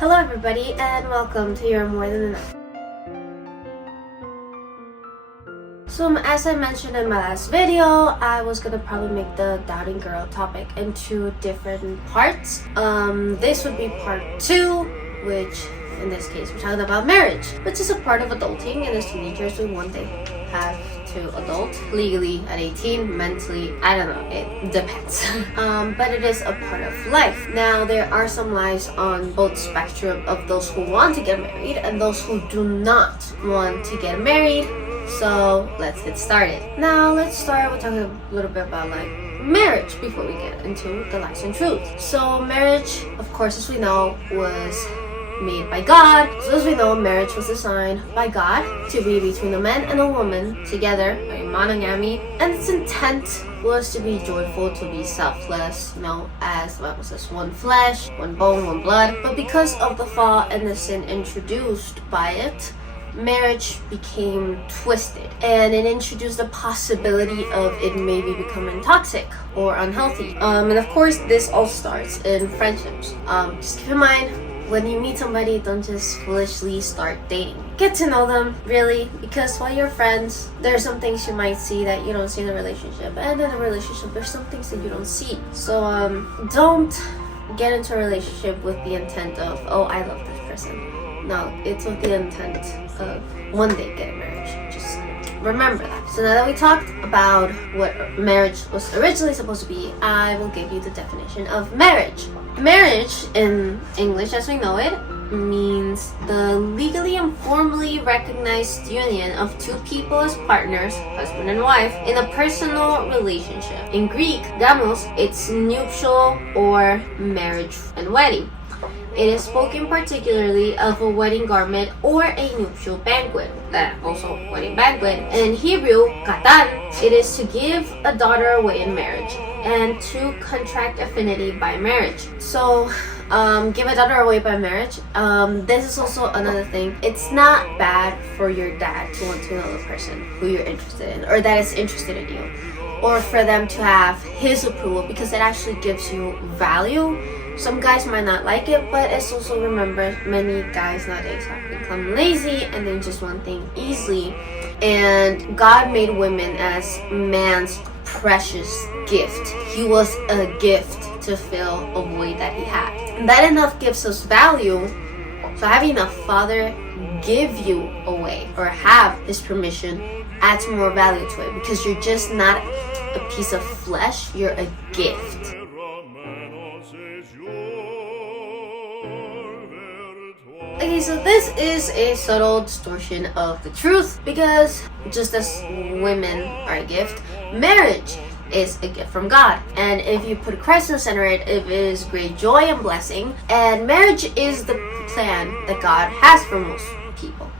Hello everybody and welcome to You're More Than Enough. So as I mentioned in my last video, I was gonna probably make the doubting girl topic into different parts. This would be part 2, which in this case we're talking about marriage, which is a part of adulting, and as teenagers we one day have to adult legally at 18, mentally, I don't know, it depends. But it is a part of life. Now there are some lives on both spectrum of those who want to get married and those who do not want to get married. So let's get started. Now let's start with talking a little bit about marriage before we get into the lies and truth. So marriage, of course, as we know, was made by God. So as we know, marriage was designed by God to be between a man and a woman together, by monogamy, and its intent was to be joyful, to be selfless, as the Bible says, one flesh, one bone, one blood. But because of the fall and the sin introduced by it, marriage became twisted, and it introduced the possibility of it maybe becoming toxic or unhealthy. And of course, this all starts in friendships. Just keep in mind, when you meet somebody, don't just foolishly start dating. Get to know them, really, because while you're friends, there are some things you might see that you don't see in a relationship, and in a relationship, there's some things that you don't see. So don't get into a relationship with the intent of, oh, I love this person. No, it's with the intent of one day getting married. Just remember that. So now that we talked about what marriage was originally supposed to be, I will give you the definition of marriage. Marriage, in English as we know it, means the legally and formally recognized union of two people as partners, husband and wife, in a personal relationship. In Greek, gamos, it's nuptial or marriage and wedding. It is spoken particularly of a wedding garment or a nuptial banquet, that also wedding banquet. In Hebrew, katan, it is to give a daughter away in marriage and to contract affinity by marriage. So, give a daughter away by marriage. This is also another thing. It's not bad for your dad to want to know the person who you're interested in, or that is interested in you, or for them to have his approval, because it actually gives you value. Some guys might not like it, but it's also, remember, many guys nowadays have become lazy and they just want things easily. And God made women as man's precious gift. He was a gift to fill a void that he had. And that enough gives us value. So having a father give you away or have his permission adds more value to it, because you're just not a piece of flesh, you're a gift. Okay, so this is a subtle distortion of the truth, because just as women are a gift, marriage is a gift from God. And if you put Christ in the center, it is great joy and blessing. And marriage is the plan that God has for most people.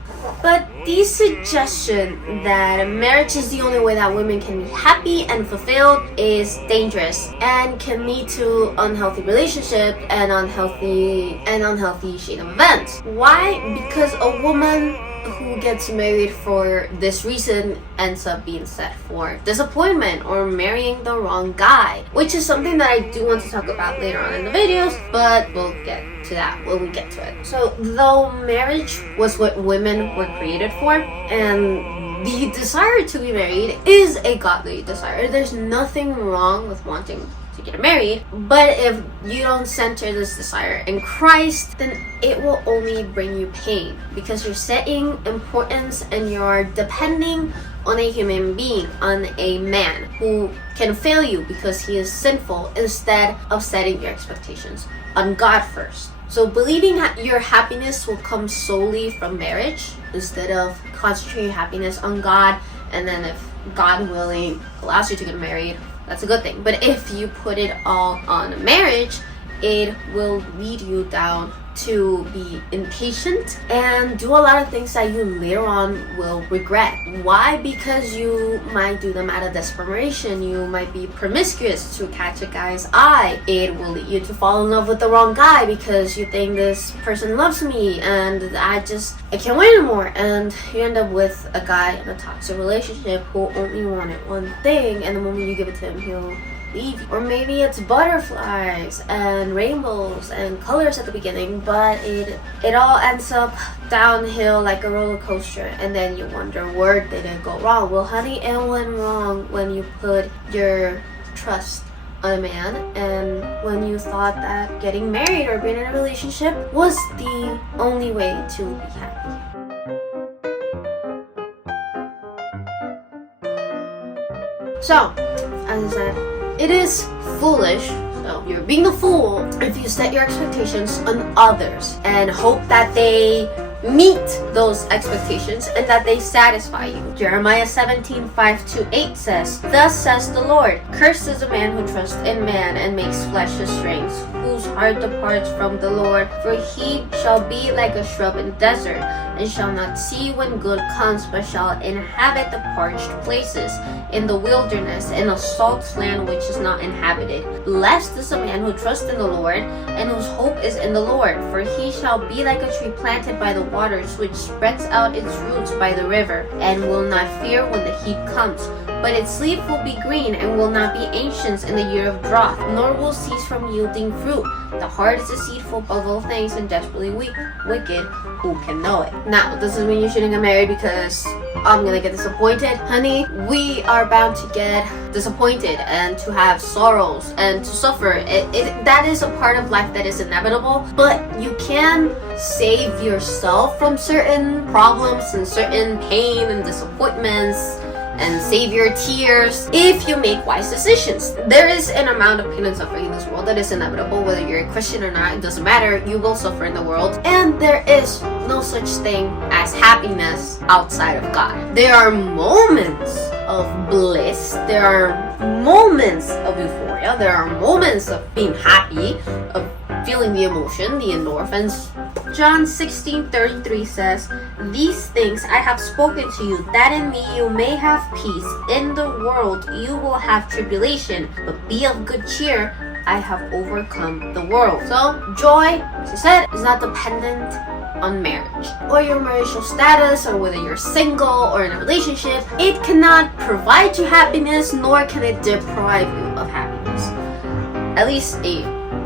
But the suggestion that marriage is the only way that women can be happy and fulfilled is dangerous and can lead to unhealthy relationship and unhealthy chain of events. Why? Because a woman who gets married for this reason ends up being set for disappointment or marrying the wrong guy, which is something that I do want to talk about later on in the videos, but we'll get to that when we get to it. So though marriage was what women were created for, and the desire to be married is a godly desire, there's nothing wrong with wanting to get married, but if you don't center this desire in Christ, then it will only bring you pain, because you're setting importance and you're depending on a human being, on a man who can fail you because he is sinful, instead of setting your expectations on God first. So believing that your happiness will come solely from marriage, instead of concentrating your happiness on God, and then if God willing allows you to get married, that's a good thing. But if you put it all on marriage, it will lead you down to be impatient and do a lot of things that you later on will regret. Why? Because you might do them out of desperation. You might be promiscuous to catch a guy's eye. It will lead you to fall in love with the wrong guy because you think this person loves me and I can't wait anymore. And you end up with a guy in a toxic relationship who only wanted one thing, and the moment you give it to him, he'll leave you. Or maybe it's butterflies and rainbows and colors at the beginning, but it all ends up downhill like a roller coaster, and then you wonder where did it go wrong. Well, honey, it went wrong when you put your trust on a man, and when you thought that getting married or being in a relationship was the only way to be happy. So, as I said, it is foolish, so you're being a fool if you set your expectations on others and hope that they meet those expectations and that they satisfy you. Jeremiah 17:5-8 says, "Thus says the Lord, cursed is the man who trusts in man and makes flesh his strength, whose heart departs from the Lord, for he shall be like a shrub in the desert, and shall not see when good comes, but shall inhabit the parched places in the wilderness, in a salt land which is not inhabited. Blessed is the man who trusts in the Lord, and whose hope is in the Lord, for he shall be like a tree planted by the waters, which spreads out its roots by the river, and will not fear when the heat comes. But its leaf will be green, and will not be anxious in the year of drought, nor will cease from yielding fruit. The heart is deceitful above all things, and desperately wicked. Who can know it?" Now, this doesn't mean you shouldn't get married because I'm gonna get disappointed. Honey, we are bound to get disappointed and to have sorrows and to suffer. That is a part of life that is inevitable, but you can save yourself from certain problems and certain pain and disappointments and save your tears if you make wise decisions. There is an amount of pain and suffering in this world that is inevitable, whether you're a Christian or not, it doesn't matter, you will suffer in the world, and there is no such thing as happiness outside of God. There are moments of bliss, there are moments of euphoria, there are moments of being happy, of feeling the emotion, the endorphins. John 16:33 says, "These things I have spoken to you, that in me you may have peace. In the world you will have tribulation, but be of good cheer. I have overcome the world." So, joy, as I said, is not dependent on marriage or your marital status or whether you're single or in a relationship. It cannot provide you happiness, nor can it deprive you of happiness. At least a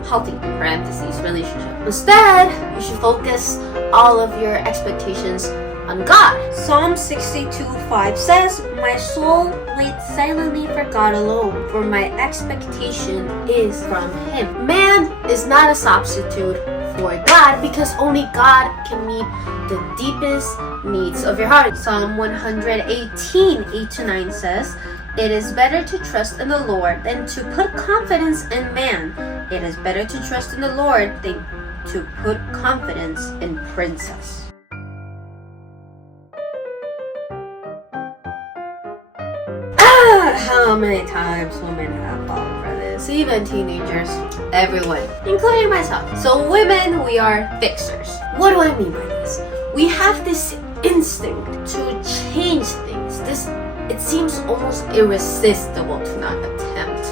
healthy parentheses relationship. Instead, you should focus all of your expectations on God. Psalm 62:5 says, "My soul waits silently for God alone, for my expectation is from Him." Man is not a substitute for God, because only God can meet the deepest needs of your heart. Psalm 118:8-9 says, "It is better to trust in the Lord than to put confidence in man. It is better to trust in the Lord than to put confidence in princes." How many times women have fallen for this? Even teenagers, everyone, including myself. So women, we are fixers. What do I mean by this? We have this instinct to change things. It seems almost irresistible to not attempt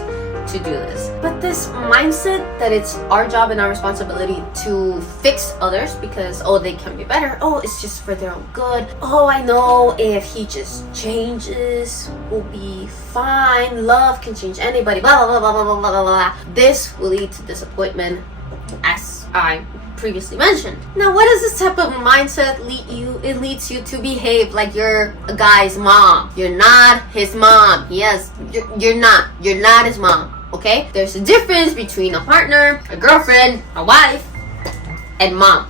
to do this. But this mindset that it's our job and our responsibility to fix others because, oh, they can be better. Oh, it's just for their own good. Oh, I know if he just changes, we'll be fine. Love can change anybody. Blah, blah, blah, blah, blah, blah, blah, blah. This will lead to disappointment, as I previously mentioned. Now, what does this type of mindset lead you? It leads you to behave like you're a guy's mom. You're not his mom. Yes, you're not. You're not his mom. Okay? There's a difference between a partner, a girlfriend, a wife, and mom.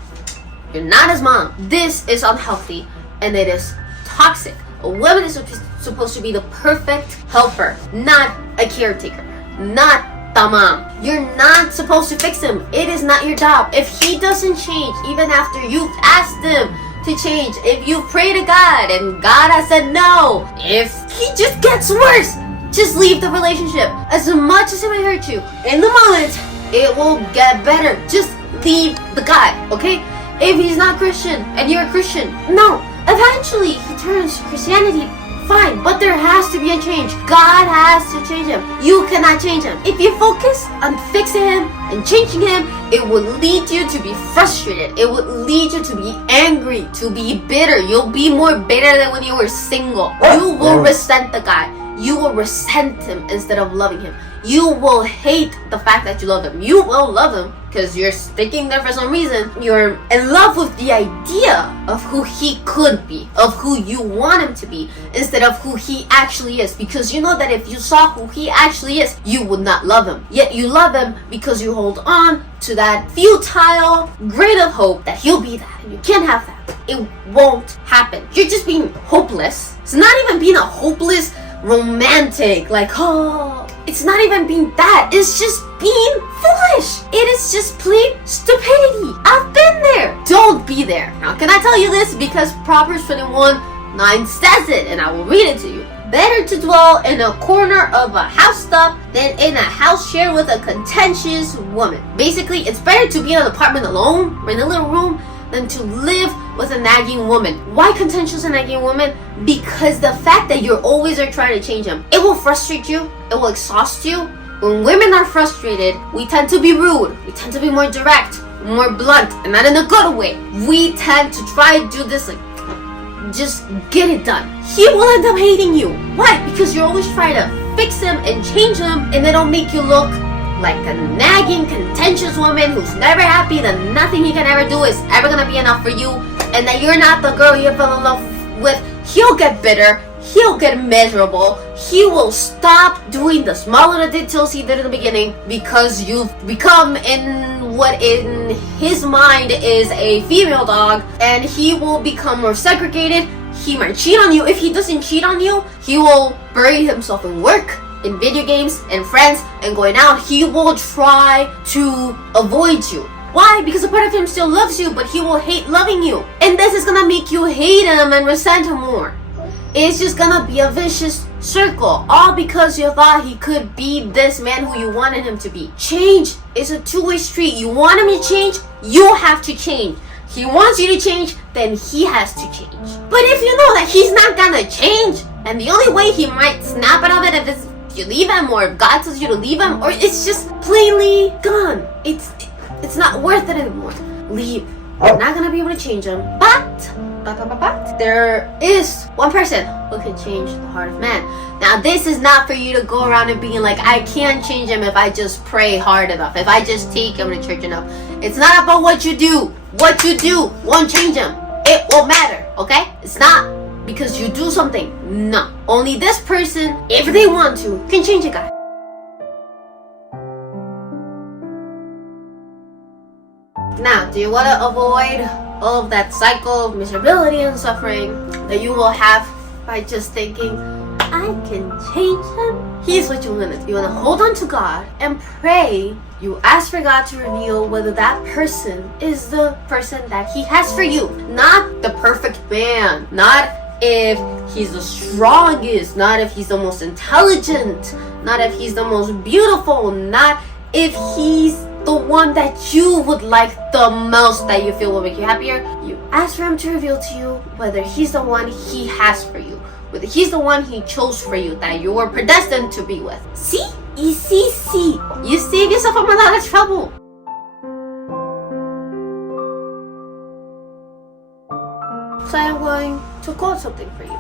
You're not his mom. This is unhealthy and it is toxic. A woman is supposed to be the perfect helper, not a caretaker, not the mom. You're not supposed to fix him. It is not your job. If he doesn't change, even after you've asked him to change, if you pray to God and God has said no, if he just gets worse, just leave the relationship. As much as it may hurt you, in the moment, it will get better. Just leave the guy, okay? If he's not Christian and you're a Christian, no. Eventually, he turns to Christianity. Fine, but there has to be a change. God has to change him. You cannot change him. If you focus on fixing him and changing him, it will lead you to be frustrated. It will lead you to be angry, to be bitter. You'll be more bitter than when you were single. You will resent the guy. you will resent him instead of loving him. You will hate the fact that you love him. You will love him because you're sticking there for some reason. You're in love with the idea of who he could be, of who you want him to be, instead of who he actually is. Because you know that if you saw who he actually is, you would not love him. Yet you love him because you hold on to that futile grain of hope that he'll be that. And you can't have that. It won't happen. You're just being hopeless. It's not even being a hopeless romantic, like, oh, it's not even being that. It's just being foolish. It is just plain stupidity. I've been there. Don't be there. Now, can I tell you this? Because Proverbs 21:9 says it, and I will read it to you. Better to dwell in a corner of a housetop than in a house shared with a contentious woman. Basically, it's better to be in an apartment alone, or in a little room, than to live with a nagging woman. Why contentious and nagging woman? Because the fact that you're always are trying to change them, it will frustrate you, it will exhaust you. When women are frustrated, we tend to be rude, we tend to be more direct, more blunt, and not in a good way. We tend to try to do this like, just get it done. He will end up hating you. Why? Because you're always trying to fix him and change him, and it'll make you look like a nagging, contentious woman who's never happy, that nothing he can ever do is ever gonna be enough for you, and that you're not the girl you fell in love with. He'll get bitter, he'll get miserable, he will stop doing the small little details he did in the beginning because you've become in what in his mind is a female dog, and he will become more segregated. He might cheat on you. If he doesn't cheat on you, he will bury himself in work, in video games, and friends, and going out. He will try to avoid you. Why? Because a part of him still loves you, but he will hate loving you. And this is gonna make you hate him and resent him more. It's just gonna be a vicious circle, all because you thought he could be this man who you wanted him to be. Change is a two-way street. You want him to change, you have to change. He wants you to change, then he has to change. But if you know that he's not gonna change, and the only way he might snap out of it if you leave him, or if God tells you to leave him, or it's just plainly gone. It's not worth it anymore. Leave. You're not gonna be able to change him. But there is one person who can change the heart of man. Now, this is not for you to go around and being like, I can't change him if I just pray hard enough, if I just take him to church enough. It's not about what you do. What you do won't change him. It won't matter, okay? It's not because you do something. No. Only this person, if they want to, can change a guy. Now, do you want to avoid all of that cycle of miserability and suffering that you will have by just thinking, I can change him? Here's what you want to do. You want to hold on to God and pray. You ask for God to reveal whether that person is the person that he has for you. Not the perfect man. Not if he's the strongest. Not if he's the most intelligent. Not if he's the most beautiful. Not if he's the one that you would like the most, that you feel will make you happier. You ask for him to reveal to you whether he's the one he has for you, whether he's the one he chose for you, that you were predestined to be with. See? Easy. You save yourself from a lot of trouble. So I'm going to quote something for you.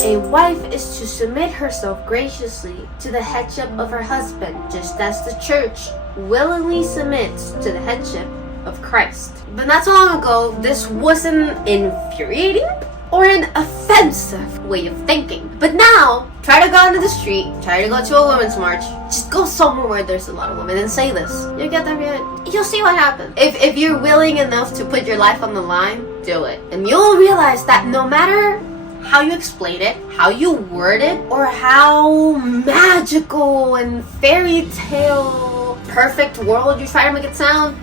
A wife is to submit herself graciously to the headship of her husband, just as the church willingly submits to the headship of Christ. But not so long ago, this wasn't infuriating or an offensive way of thinking. But now, try to go into the street, try to go to a women's march, just go somewhere where there's a lot of women and say this. You'll get them, you'll see what happens. If you're willing enough to put your life on the line, do it. And you'll realize that no matter how you explain it, how you word it, or how magical and fairy tale perfect world you try to make it sound,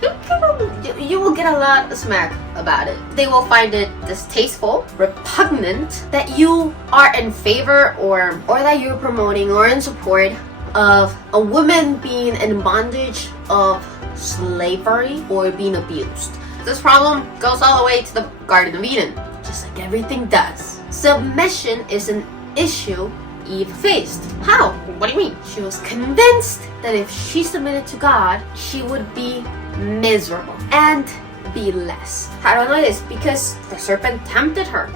you will get a lot of smack about it. They will find it distasteful, repugnant, that you are in favor or that you're promoting or in support of a woman being in bondage of slavery or being abused. This problem goes all the way to the Garden of Eden, just like everything does. Submission is an issue Eve faced. How? What do you mean? She was convinced that if she submitted to God, she would be miserable and be less. How do I know this? Because the serpent tempted her.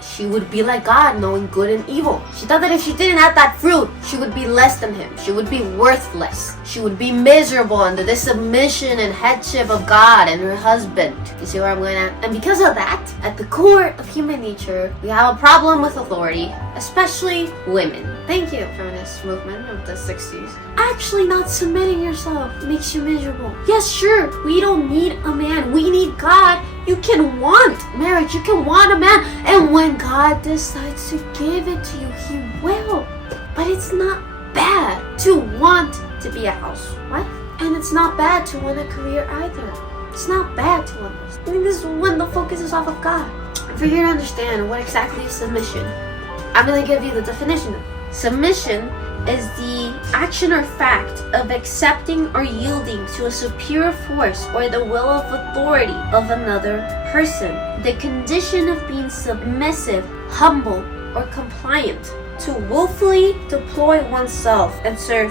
she would be like God, knowing good and evil. She thought that if she didn't have that fruit, she would be less than him. She would be worthless. She would be miserable under the submission and headship of God and her husband. You see where I'm going at? And because of that, at the core of human nature, we have a problem with authority, especially women. Thank you, feminist movement of the 60s. Actually not submitting yourself makes you miserable. Yes, sure, we don't need a man. We need God. You can want marriage. You can want a man. And when God decides to give it to you, he will. But it's not bad to want to be a housewife. And it's not bad to want a career either. It's not bad to want this. I think this is when the focus is off of God. For you to understand what exactly is submission, I'm going to give you the definition of it. Submission is the action or fact of accepting or yielding to a superior force or the will of authority of another person. The condition of being submissive, humble, or compliant. To willfully deploy oneself and serve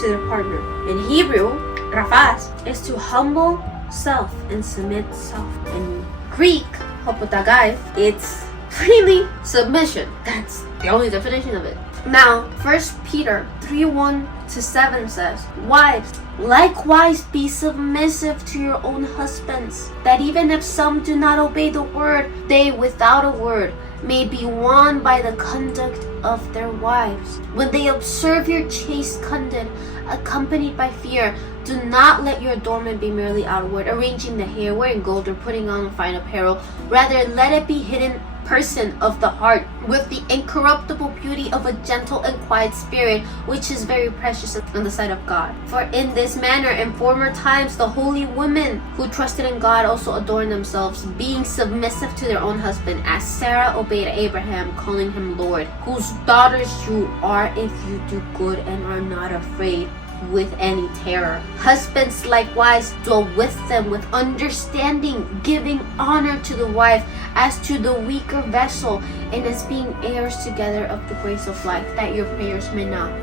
to their partner. In Hebrew, rafas is to humble self and submit self. In Greek, hopotagai, it's really submission. That's the only definition of it. Now, 1 Peter 3:1-7 says, "Wives, likewise be submissive to your own husbands, that even if some do not obey the word, they without a word may be won by the conduct of their wives. When they observe your chaste conduct, accompanied by fear, do not let your adornment be merely outward, arranging the hair, wearing gold, or putting on fine apparel. Rather, let it be hidden person of the heart, with the incorruptible beauty of a gentle and quiet spirit, which is very precious in the sight of God. For in this manner in former times the holy women who trusted in God also adorned themselves, being submissive to their own husband, as Sarah obeyed Abraham, calling him Lord, whose daughters you are if you do good and are not afraid with any terror. Husbands likewise dwell with them with understanding, giving honor to the wife as to the weaker vessel, and as being heirs together of the grace of life, that your prayers may not be."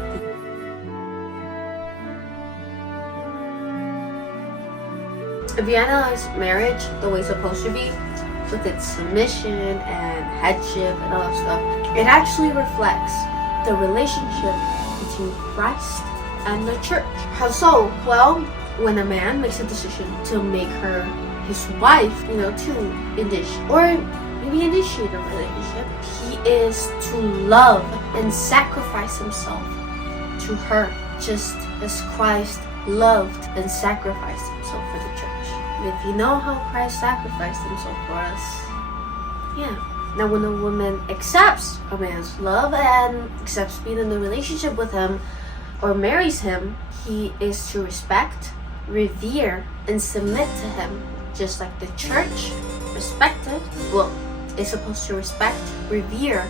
If you analyze marriage the way it's supposed to be, with its submission and headship and all that stuff, it actually reflects the relationship between Christ and the church. How so? Well, when a man makes a decision to make her his wife, to initiate or maybe initiate a relationship, he is to love and sacrifice himself to her, just as Christ loved and sacrificed himself for the church. And if you know how Christ sacrificed himself for us, yeah. Now, when a woman accepts a man's love and accepts being in a relationship with him, or marries him, he is to respect, revere, and submit to him, just like the church is supposed to respect, revere,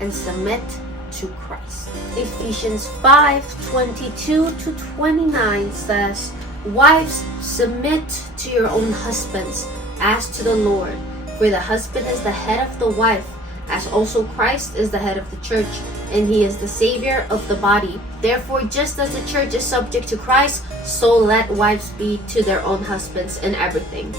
and submit to Christ. Ephesians 5:22-29 says, "Wives, submit to your own husbands as to the Lord, for the husband is the head of the wife, as also Christ is the head of the church, and he is the Savior of the body. Therefore, just as the church is subject to Christ, so let wives be to their own husbands in everything.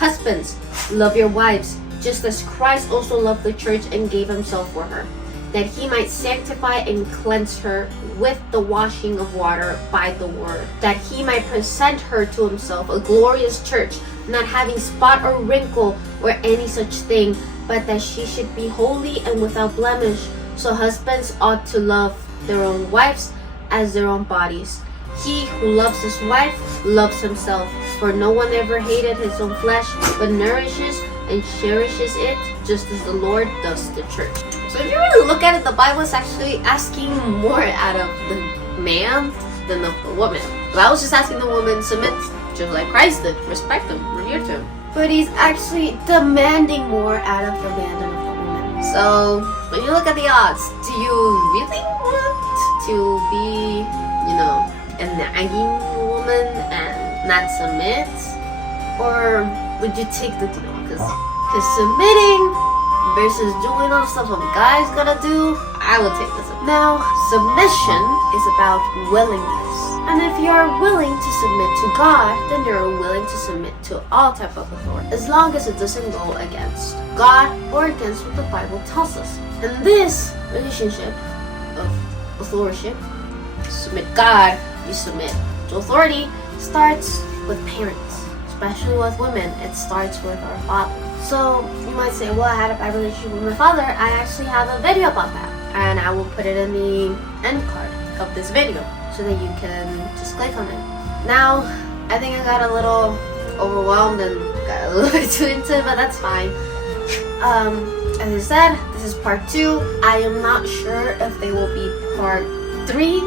Husbands, love your wives, just as Christ also loved the church and gave himself for her, that he might sanctify and cleanse her with the washing of water by the word, that he might present her to himself a glorious church, not having spot or wrinkle or any such thing, but that she should be holy and without blemish. So husbands ought to love their own wives as their own bodies. He who loves his wife loves himself, for no one ever hated his own flesh, but nourishes and cherishes it, just as the Lord does the church." So if you really look at it, the Bible is actually asking more out of the man than of the woman. The Bible was just asking the woman, submit, just like Christ did, respect him, revere him. But he's actually demanding more out of the man than of the woman. So when you look at the odds, do you really want to be, a nagging woman and not submit? Or would you take the deal? Because submitting versus doing all the stuff a guy's gonna do, I would take this. Now, submission is about willingness. And if you are willing to submit to God, then you're willing to submit to all type of authority, as long as it doesn't go against God or against what the Bible tells us. And this relationship of authorship, submit God, you submit to authority, starts with parents, especially with women. It starts with our father. So you might say, well, I had a bad relationship with my father. I actually have a video about that, and I will put it in the end card of this video so that you can just click on it. Now, I think I got a little overwhelmed and got a little bit too into it, but that's fine. As I said, this is part 2. I am not sure if there will be part 3.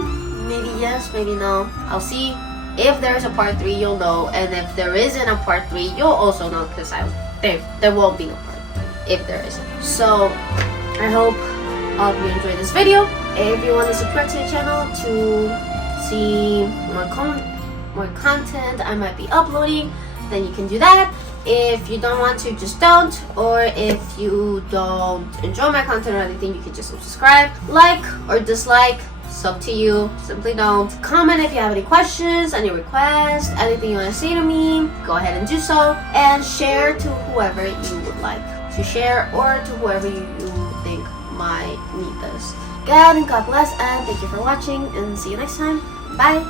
Maybe yes, maybe no. I'll see. If there is a part 3, you'll know, and if there isn't a part 3, you'll also know, because there won't be no part 3 if there isn't. So I hope all of you enjoyed this video. If you want to subscribe to the channel to see more content I might be uploading, then you can do that. If you don't want to, just don't. Or if you don't enjoy my content or anything, you can just subscribe, like or dislike. It's up to you. Simply don't. Comment if you have any questions, any requests, anything you want to say to me. Go ahead and do so. And share to whoever you would like to share, or to whoever you think might need this. God and God bless, and thank you for watching, and see you next time. Bye.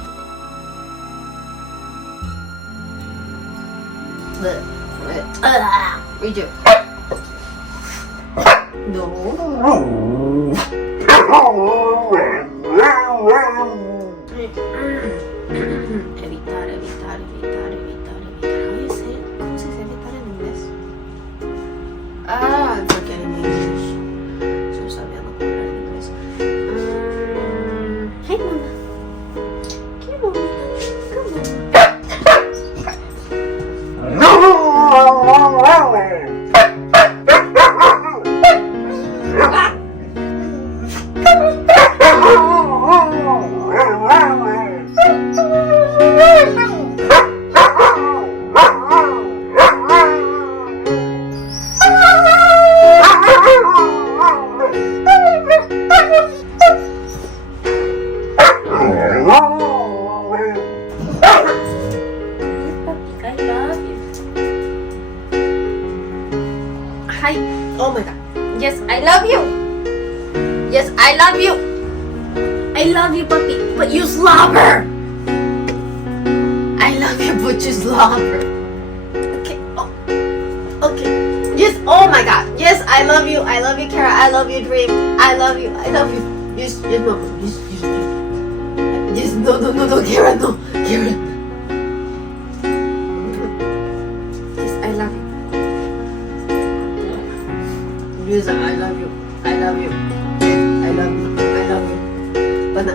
Redo. No. Evitar. How do you say it? ¿Cómo se dice evitar en inglés? I'm forgetting English. So sabiendo cómo hablar en inglés. Hey, mama. Come on. Hi. Oh my god. Yes, I love you. Yes, I love you. I love you, puppy. But you slobber. I love you, but you slobber. Okay. Oh. Okay. Yes. Oh my god. Yes, I love you. I love you, Kara. I love you, Dream. I love you. I love you. Yes, no. Yes, no, Kara, no. Kara. Yes, I love you. I love you. I love you. I love you. But no,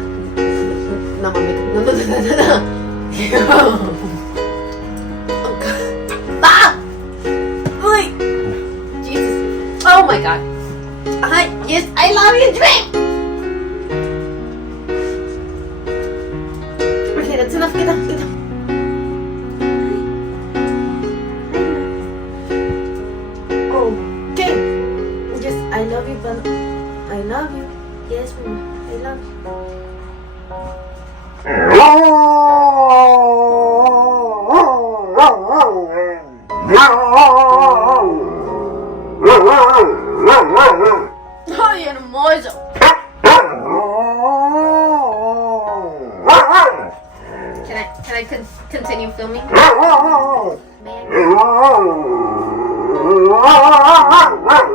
Oh god. Ah! Wait. Jesus. Oh my god. Yes, I love you, Dream. Okay, that's enough. Get up. I love you, but I love you. Yes, Mama. I love you. Ay, hermoso. Can I continue filming? May I?